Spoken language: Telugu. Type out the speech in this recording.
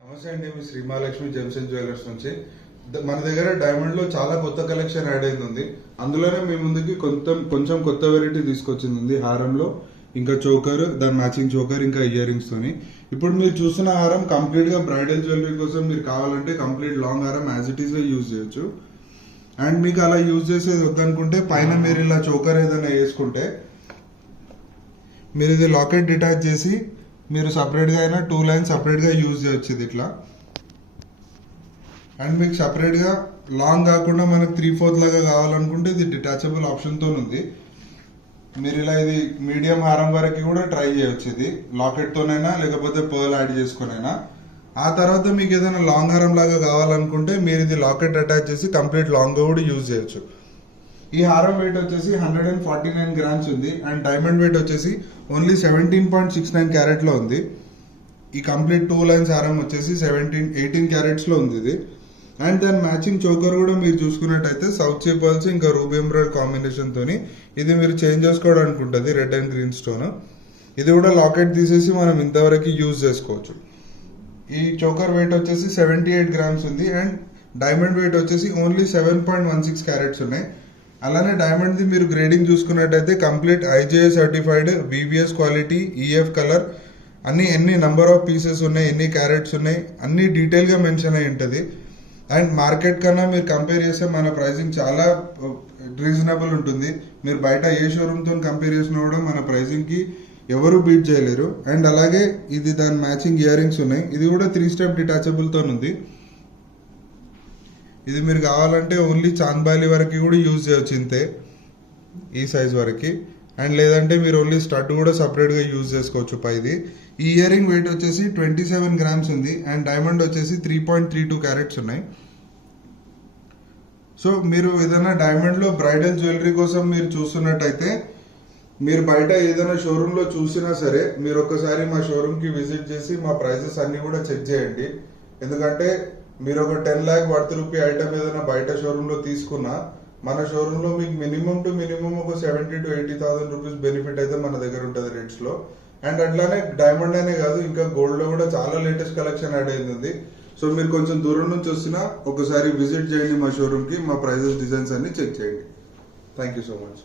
నమస్తే అండి, మీ Shri Mahalakshmi gems and jewellers నుంచి. మన దగ్గర డైమండ్ లో చాలా కొత్త కలెక్షన్ యాడ్ అయింది. అందులోనే మీ ముందుకి కొంచెం కొత్త వెరైటీ తీసుకొచ్చింది. హారంలో ఇంకా చోకర్, దాని మ్యాచింగ్ చోకర్, ఇంకా ఇయర్ రింగ్స్ తోని. ఇప్పుడు మీరు చూస్తున్న హారం కంప్లీట్ గా బ్రైడల్ జ్యువెలరీ కోసం మీరు కావాలంటే కంప్లీట్ లాంగ్ హారం యాజ్ ఇట్ ఈస్ గా యూజ్ చేయొచ్చు. అండ్ మీకు అలా యూజ్ చేసేది వద్దనుకుంటే పైన మీరు ఇలా చోకర్ ఏదైనా వేసుకుంటే మీరు ఇది లాకెట్ డిటాచ్ చేసి మీరు సపరేట్ గా అయినా 2 లైన్స్ సపరేట్ గా యూజ్ చేయొచ్చు ఇది ఇట్లా. అండ్ మీకు సపరేట్ గా లాంగ్ కాకుండా మనకు 3/4 లాగా కావాలనుకుంటే ఇది డిటాచబుల్ ఆప్షన్ తో ఉంది. మీరు ఇలా ఇది మీడియం హారం వరకు కూడా ట్రై చేయొచ్చు. ఇది లాకెట్ తోనైనా లేకపోతే పర్ల్ యాడ్ చేసుకునైనా. ఆ తర్వాత మీకు ఏదైనా లాంగ్ హారం లాగా కావాలనుకుంటే మీరు ఇది లాకెట్ అటాచ్ చేసి కంప్లీట్ లాంగ్ కూడా యూజ్ చేయొచ్చు. ఈ హారం వెయిట్ వచ్చేసి 149 గ్రామ్స్ ఉంది. అండ్ డైమండ్ వెయిట్ వచ్చేసి ఓన్లీ 17.69 క్యారెట్ లో ఉంది. ఈ కంప్లీట్ 2 లైన్స్ హారం వచ్చేసి 18 క్యారెట్స్ లో ఉంది ఇది. అండ్ దాని మ్యాచింగ్ చోకర్ కూడా మీరు చూసుకున్నట్టయితే సౌత్ సీ పర్ల్స్ ఇంకా రూబీ ఎంబ్రాయిడ్ కాంబినేషన్ తోని ఇది మీరు చేంజ్ చేసుకోవడానికి ఉంటుంది. Red and green stone. ఇది కూడా లాకెట్ తీసేసి మనం ఇంతవరకు యూజ్ చేసుకోవచ్చు. ఈ చోకర్ వెయిట్ వచ్చేసి 78 గ్రామ్స్ ఉంది. అండ్ డైమండ్ వెయిట్ వచ్చేసి ఓన్లీ 7.16 క్యారెట్స్ ఉన్నాయి. అలానే డైమండ్ ది మీరు గ్రేడింగ్ చూసుకున్నట్టయితే complete IGI certified, VVS quality, EF colour, ఎన్ని నంబర్ ఆఫ్ పీసెస్ ఉన్నాయి, ఎన్ని క్యారెట్స్ ఉన్నాయి, అన్ని డీటెయిల్ గా మెన్షన్ అయి ఉంటుంది. అండ్ మార్కెట్ కన్నా మీరు కంపేర్ చేస్తే మన ప్రైసింగ్ చాలా రీజనబుల్ ఉంటుంది. మీరు బయట ఏ షోరూమ్ తో కంపేర్ చేసినా కూడా మన ప్రైసింగ్ కి ఎవరు బీట్ చేయలేరు. అండ్ అలాగే ఇది దాని మ్యాచింగ్ ఇయర్ రింగ్స్ ఉన్నాయి. ఇది కూడా 3 స్టెప్ డిటాచబుల్ తో ఉంది. ఇది మీరు కావాలంటే ఓన్లీ చాంద్బాలి వరకు కూడా యూజ్ చేయొచ్చు ఇంతే, ఈ సైజ్ వరకు. అండ్ లేదంటే మీరు ఓన్లీ స్టడ్ కూడా సపరేట్ గా యూజ్ చేసుకోవచ్చు పైది. ఈ ఇయర్ రింగ్ వెయిట్ వచ్చేసి 27 గ్రామ్స్ ఉంది. అండ్ డైమండ్ వచ్చేసి 3.32 క్యారెట్స్ ఉన్నాయి. సో మీరు ఏదైనా డైమండ్ లో బ్రైడల్ జ్యువెలరీ కోసం మీరు చూస్తున్నట్టయితే మీరు బయట ఏదైనా షోరూమ్ లో చూసినా సరే మీరు ఒక్కసారి మా షోరూమ్ కి విజిట్ చేసి మా ప్రైసెస్ అన్ని కూడా చెక్ చేయండి. ఎందుకంటే మీరు ఒక 10 lakh వర్త్ రూపీ ఐటమ్ ఏదైనా బయట షోరూమ్ లో తీసుకున్నా మన షోరూమ్ లో మీకు మినిమం టు మినిమం ఒక 70,000 to 80,000 రూపీస్ బెనిఫిట్ అయితే మన దగ్గర ఉంటుంది రేట్స్ లో. అండ్ అట్లానే డైమండ్ అనే కాదు, ఇంకా గోల్డ్ లో కూడా చాలా లేటెస్ట్ కలెక్షన్ యాడ్ అయింది. సో మీరు కొంచెం దూరం నుంచి వస్తున్నా ఒకసారి విజిట్ చేయండి మా షోరూమ్ కి. మా ప్రైజెస్, డిజైన్స్ అన్ని చెక్ చేయండి. Thank you so much.